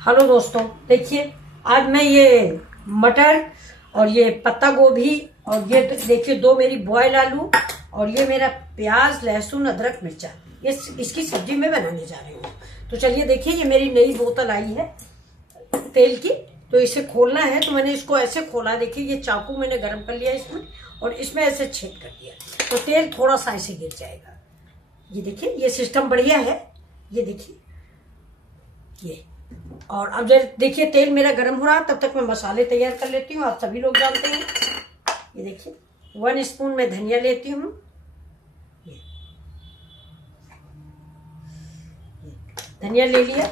Hello दोस्तों, देखिए आज मैं ये मटर और ये पत्ता गोभी और ये देखिए दो मेरी बॉयल आलू और ये मेरा प्याज लहसुन अदरक मिर्चा ये इसकी सब्जी में बनाने जा रही हूँ। तो चलिए देखिए, ये मेरी नई बोतल आई है तेल की, तो इसे खोलना है। तो मैंने इसको ऐसे खोला, देखिए ये चाकू मैंने गर्म कर लिया इसमें और इसमें ऐसे छेद कर दिया तो तेल थोड़ा सा ऐसे गिर जाएगा। ये देखिए ये सिस्टम बढ़िया है, ये देखिए ये। और अब जब देखिए तेल मेरा गर्म हो रहा है, तब तक मैं मसाले तैयार कर लेती हूँ। आप सभी लोग जानते हैं, ये देखिए 1 स्पून मैं धनिया लेती हूँ, धनिया ले लिया।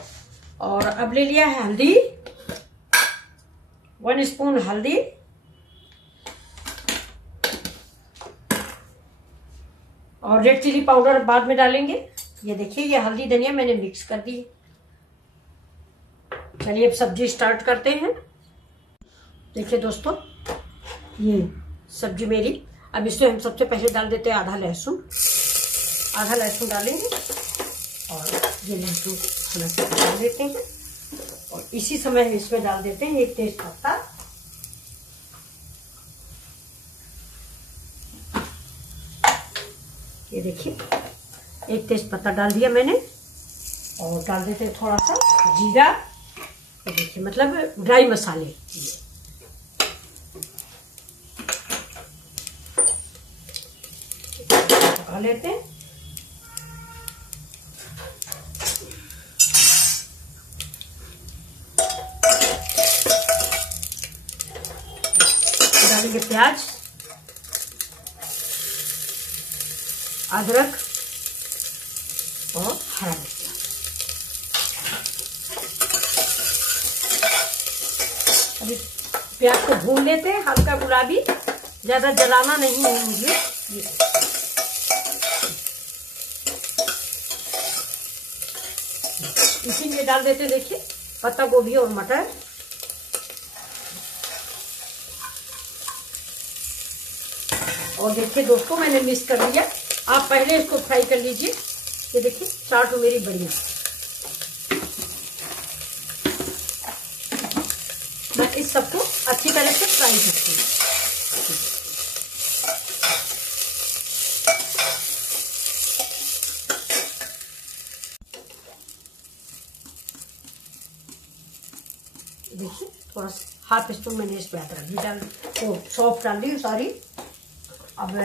और अब ले लिया है हल्दी, 1 स्पून हल्दी। और रेड चिली पाउडर बाद में डालेंगे। ये देखिए ये हल्दी धनिया मैंने मिक्स कर दी। चलिए अब सब्जी स्टार्ट करते हैं। देखिए दोस्तों ये सब्जी मेरी, अब इसमें हम सबसे पहले डाल देते हैं आधा लहसुन डालेंगे और ये लहसुन थोड़ा सा डाल देते हैं। और इसी समय हम इसमें डाल देते हैं एक तेज पत्ता, ये देखिए एक तेज पत्ता डाल दिया मैंने। और डाल देते हैं थोड़ा सा जीरा, तो देखिए मतलब ड्राई मसाले, पका लेते हैं। डालेंगे प्याज, अदरक और हरा मिर्च। अभी प्याज को भून लेते हैं, हल्का गुलाबी, ज्यादा जलाना नहीं है मुझे। इसी में डाल देते हैं देखिए पत्ता गोभी और मटर। और देखिए दोस्तों मैंने मिक्स कर दिया, आप पहले इसको फ्राई कर लीजिए। ये देखिए चाट मेरी बढ़िया। मैं इस सबको अच्छी तरह से फ्राई करती हूँ। देखिए थोड़ा सा हाफ स्पून मैंने इसमें अदरक भी डाल दी, सौंफ डाल दी, सॉरी। अब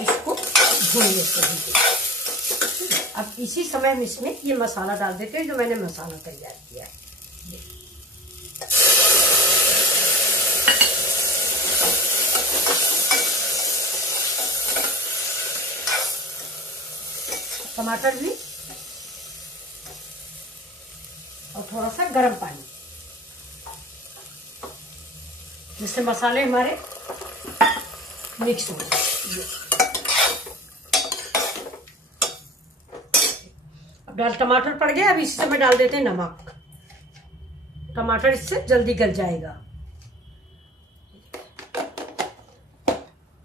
इसको भून लेते हैं। अब इसी समय हम इसमें ये मसाला डाल देते हैं जो मैंने मसाला तैयार किया है। टमाटर भी और थोड़ा सा गर्म पानी, जिससे मसाले हमारे मिक्स हो जाए। अब टमाटर पड़ गया, अब इसी समय डाल देते हैं नमक। टमाटर इससे जल्दी गल जाएगा।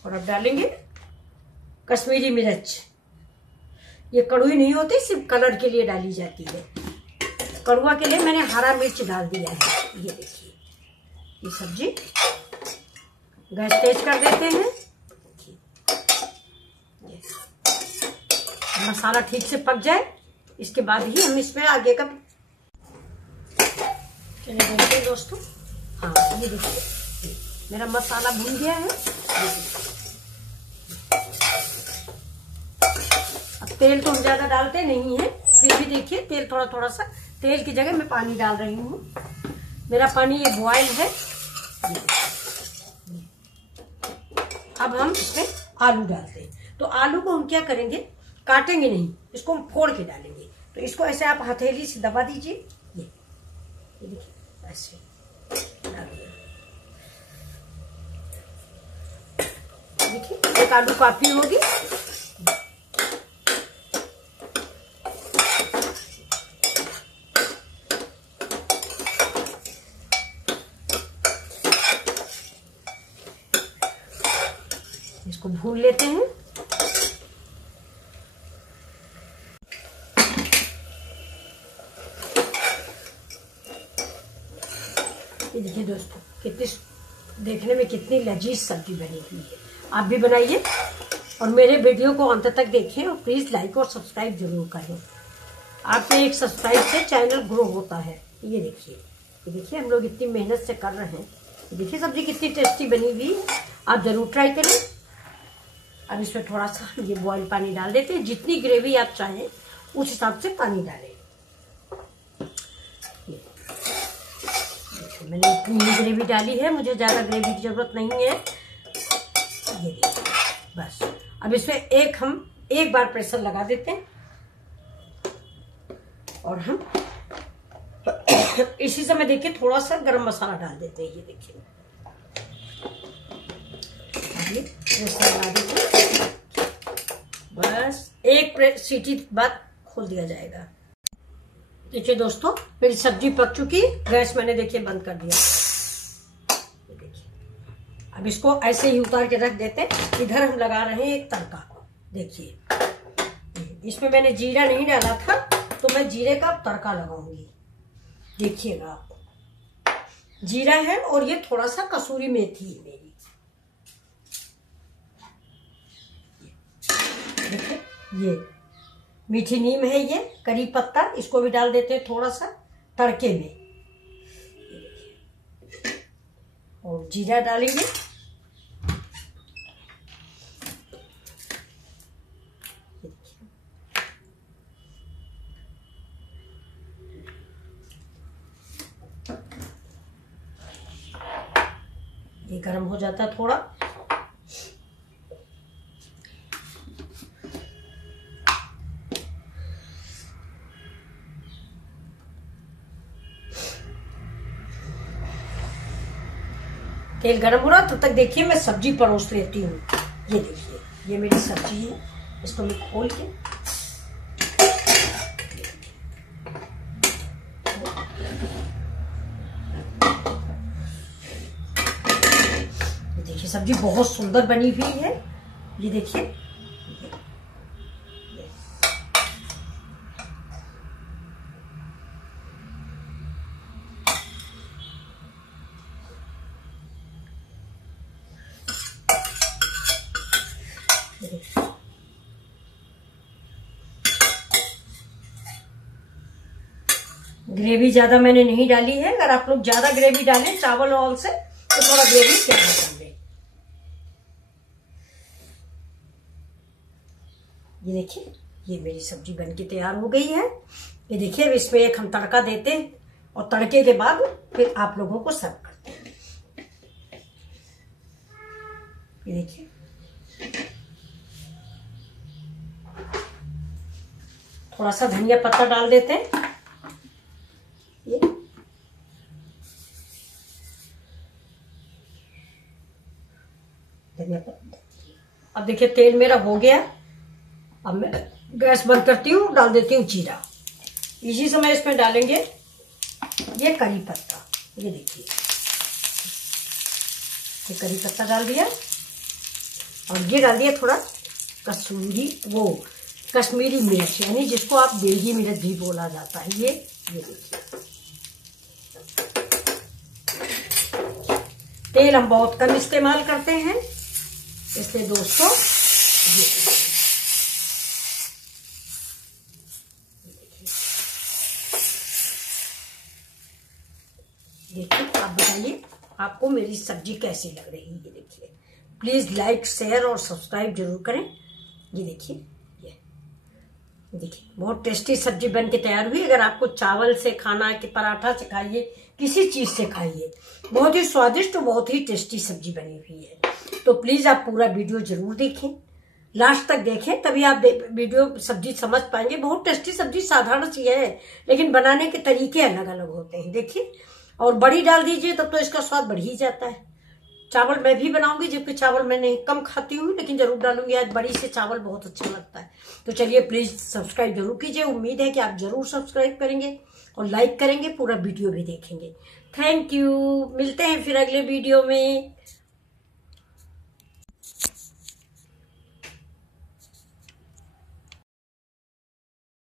और अब डालेंगे कश्मीरी मिर्च। ये कड़वी नहीं होती, सिर्फ कलर के लिए डाली जाती है। कड़वा के लिए मैंने हरा मिर्च डाल दिया है। ये देखिए ये सब्जी, गैस तेज कर देते हैं। मसाला ठीक से पक जाए, इसके बाद ही हम इसमें आगे का। चलिए देखते हैं दोस्तों, हाँ ये देखिए मेरा मसाला भून गया है। अब तेल तो हम ज्यादा डालते नहीं है, फिर भी देखिए तेल थोड़ा थोड़ा सा, तेल की जगह मैं पानी डाल रही हूँ। मेरा पानी ये बॉयल है। अब हम इसमें आलू डालते हैं। तो आलू को हम क्या करेंगे, काटेंगे नहीं, इसको हम फोड़ के डालेंगे। तो इसको ऐसे आप हथेली से दबा दीजिए। ये देखिए ऐसे डाल दिया। देखिए एक आलू काफी होगी। इसको भून लेते हैं। ये देखिए दोस्तों, कितनी देखने में कितनी लजीज सब्जी बनी हुई है। आप भी बनाइए और मेरे वीडियो को अंत तक देखें और प्लीज लाइक और सब्सक्राइब जरूर करें। आपके एक सब्सक्राइब से चैनल ग्रो होता है। ये देखिए हम लोग इतनी मेहनत से कर रहे हैं। देखिए सब्जी कितनी टेस्टी बनी हुई है, आप जरूर ट्राई करें। अब इसमें थोड़ा सा ये बॉयल पानी डाल देते हैं, जितनी ग्रेवी आप चाहें उस हिसाब से पानी डालें। मैंने इतनी ग्रेवी डाली है, मुझे ज्यादा ग्रेवी की जरूरत नहीं है। ये देखिए बस। अब इसमें हम एक बार प्रेशर लगा देते हैं और हम इसी समय देखिए थोड़ा सा गरम मसाला डाल देते हैं। ये देखिए प्रेशर लगा देते हैं, बस एक सीटी बाद खोल दिया जाएगा। देखिए दोस्तों, मेरी सब्जी पक चुकी, गैस मैंने देखिए बंद कर दिया। देखिए अब इसको ऐसे ही उतार के रख देते। इधर हम लगा रहे हैं एक तड़का। देखिए इसमें मैंने जीरा नहीं डाला था, तो मैं जीरे का तड़का लगाऊंगी। देखिएगा आप, जीरा है और ये थोड़ा सा कसूरी मेथी है मेरी। देखिए ये मीठी नीम है, ये करी पत्ता, इसको भी डाल देते हैं थोड़ा सा तड़के में। और जीरा डालेंगे। ये गरम हो जाता थोड़ा। तेल गरम हो रहा, तब तक देखिए मैं सब्जी परोस लेती हूँ। ये देखिए ये मेरी सब्जी है, इसको मैं खोल के देखिए सब्जी बहुत सुंदर बनी हुई है। ये देखिए ग्रेवी ज्यादा मैंने नहीं डाली है। अगर आप लोग ज्यादा ग्रेवी डालें चावल और से तो थोड़ा ग्रेवी ज्यादा डाल दें। ये देखिए ये मेरी सब्जी बनके तैयार हो गई है। ये देखिए अब इसमें एक हम तड़का देते हैं और तड़के के बाद फिर आप लोगों को सर्व करते हैं। ये देखिए थोड़ा सा धनिया पत्ता डाल देते हैं। ये धनिया पत्ता। अब देखिए तेल मेरा हो गया। अब मैं गैस बंद करती हूँ, डाल देती हूँ जीरा। इसी समय इसमें डालेंगे ये करी पत्ता। ये देखिए ये करी पत्ता डाल दिया और ये डाल दिया थोड़ा कश्मीरी मिर्च, यानी जिसको आप देगी मिर्च भी बोला जाता है। ये देखिए तेल हम बहुत कम इस्तेमाल करते हैं, इसलिए दोस्तों देखिए आप बताइए आपको मेरी सब्जी कैसी लग रही है। ये देखिए प्लीज लाइक शेयर और सब्सक्राइब जरूर करें। ये देखिए देखिए बहुत टेस्टी सब्जी बन के तैयार हुई। अगर आपको चावल से खाना है कि पराठा से खाइए, किसी चीज से खाइए, बहुत ही स्वादिष्ट और बहुत ही टेस्टी सब्जी बनी हुई है। तो प्लीज आप पूरा वीडियो जरूर देखें, लास्ट तक देखें, तभी आप वीडियो सब्जी समझ पाएंगे। बहुत टेस्टी सब्जी साधारण सी है, लेकिन बनाने के तरीके अलग अलग होते हैं। देखिए और बड़ी डाल दीजिए तब तो इसका स्वाद बढ़ ही जाता है। चावल मैं भी बनाऊंगी, जबकि चावल मैंने कम खाती हूँ, लेकिन जरूर डालूंगी। आज बड़ी से चावल बहुत अच्छा लगता है। तो चलिए प्लीज सब्सक्राइब जरूर कीजिए। उम्मीद है कि आप जरूर सब्सक्राइब करेंगे और लाइक करेंगे, पूरा वीडियो भी देखेंगे। Thank you. मिलते हैं फिर अगले वीडियो में।